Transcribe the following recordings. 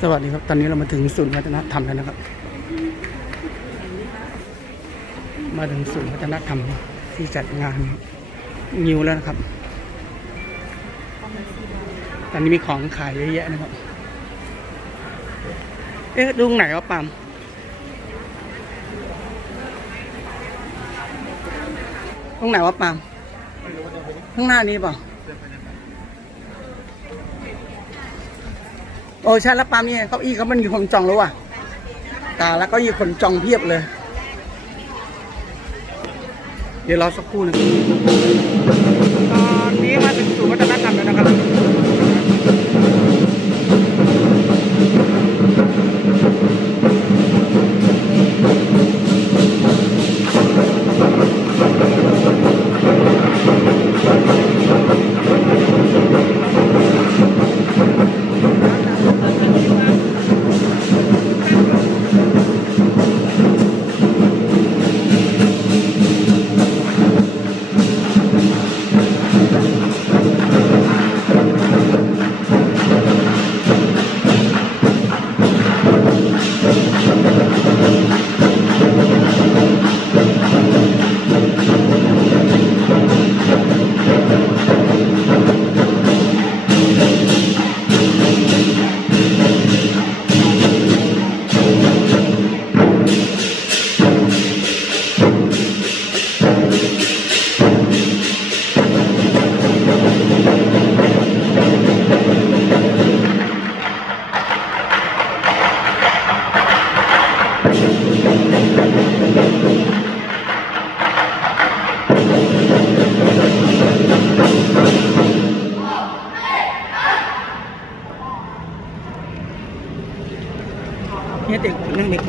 สวัสดีครับ ตอนนี้เรามาถึงศูนย์วัฒนธรรมแล้วนะครับ มาถึงศูนย์วัฒนธรรมที่จัดงานนิวแล้วนะครับ ตอนนี้มีของขายเยอะแยะนะครับ เอ๊ะดูงไหนวะปาล์มตรงไหนวะปามข้างหน้านี้เปล่า โอ้ใช่แล้วปาล์มนี่เก้าอี้เขามันมีคนจองแล้วว่ะตายแล้วเก็มีคนจองเพียบเลย เดี๋ยวรอสักครู่นะครับตอนนี้มาถึงศูนย์วัฒนธรรมแล้วนะครับ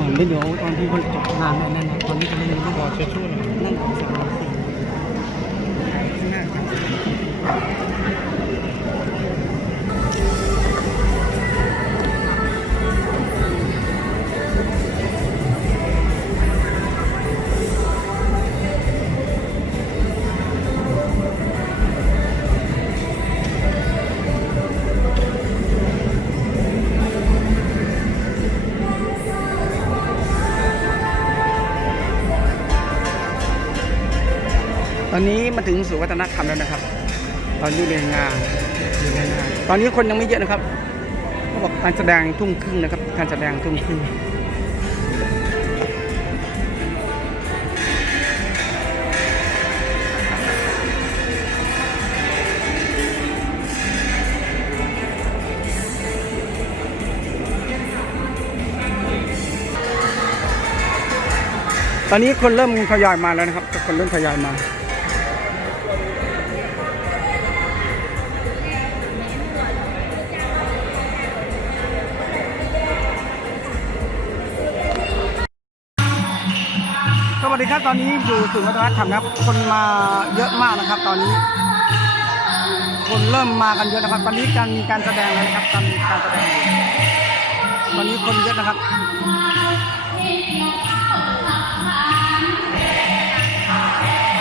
นั่งเด็กก่อนเดี๋ยวตอนที่คนจบงานนั่นนะตอนนี้เขาเล่นลูกบอลช่วยๆนั่งของสามสี่ข้างหน้าครับต อนนี้มาถึงสู่วัฒนธรรมแล้วนะครับ ตอนยู่ในงานอยู่ในงานตอนนี้คนยังไม่เยอะนะครับเขาบอกการแสดงทุ่มครึ่งนะครับ การแสดงทุ่มครึ่งตอนนี้คนเริ่มทยอยมาแล้วนะครับคนเริ่มทยอยมา วัสดีครับตอนนี้อยู่ศูนย์วัฒนธรรมนะครับ คนมาเยอะมากนะครับ ตอนนี้ คนเริ่มมากันเยอะนะครับ ตอนนี้การมีการแสดงเลยนะครับตอนมีการแสดงตอนนี้คนเยอะนะครับ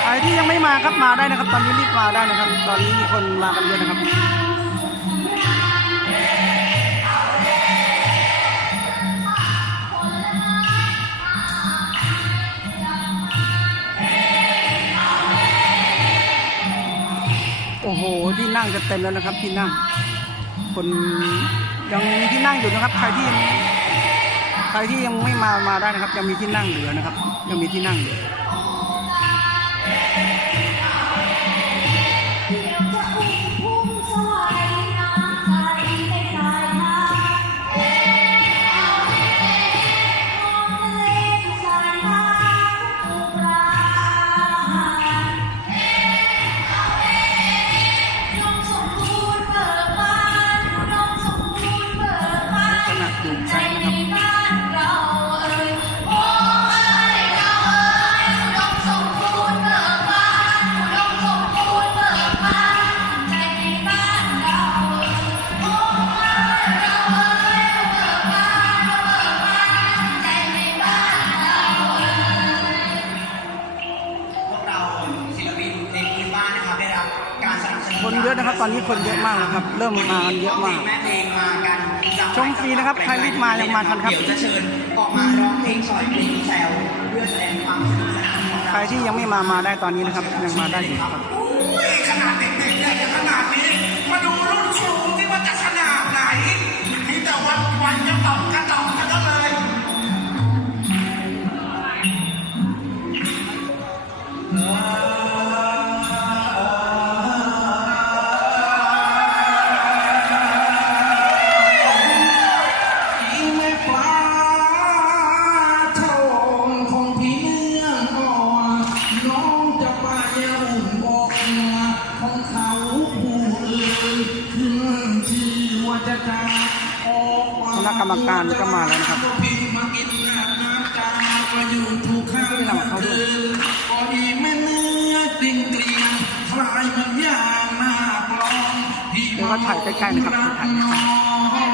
ใครที่ยังไม่มาครับมาได้นะครับ ตอนนี้รีบมาได้นะครับ ตอนนี้มีคนมากันเยอะนะครับ นั่งจะเต็มแล้วนะครับที่นั่ง คนยังมีที่นั่งอยู่นะครับ ใครที่ยังใครที่ยังไม่มามาได้นะครับ ยังมีที่นั่งเหลือนะครับ ยังมีที่นั่งเหลือ ด้รับการสนับสนุนคนเยอะนะครับ ตอนนี้คนเยอะมากนะครับ เริ่มมากันเยอะมากแม่เพลงมากันชมฟรีนะครับใครรีบมายังมาทันครับเดี๋ยวจะเชิญออกมาร้องเพลงสอยเพลงแซวเพื่อแสดงความสนุกสนานของใครเราที่ยังไม่มามาได้ตอนนี้นะครับยังมาได้อยู่ครับอุ้ยขนาดเด็กๆได้ขนาดนี้มาดูรุ่นครูที่ว่าจะขนาด คณะกรรมการก็มาแล้วนะครับพี่มากินอาหารานก็อยู่ถูกข้างที่หลังเขาด้วยแม่เนื้อจริงเตรียมคลายเหมันอย่างหน้ากลองพี่เดี๋ยวก็ถ่ายใกล้ๆนะครับถ่ายใกล้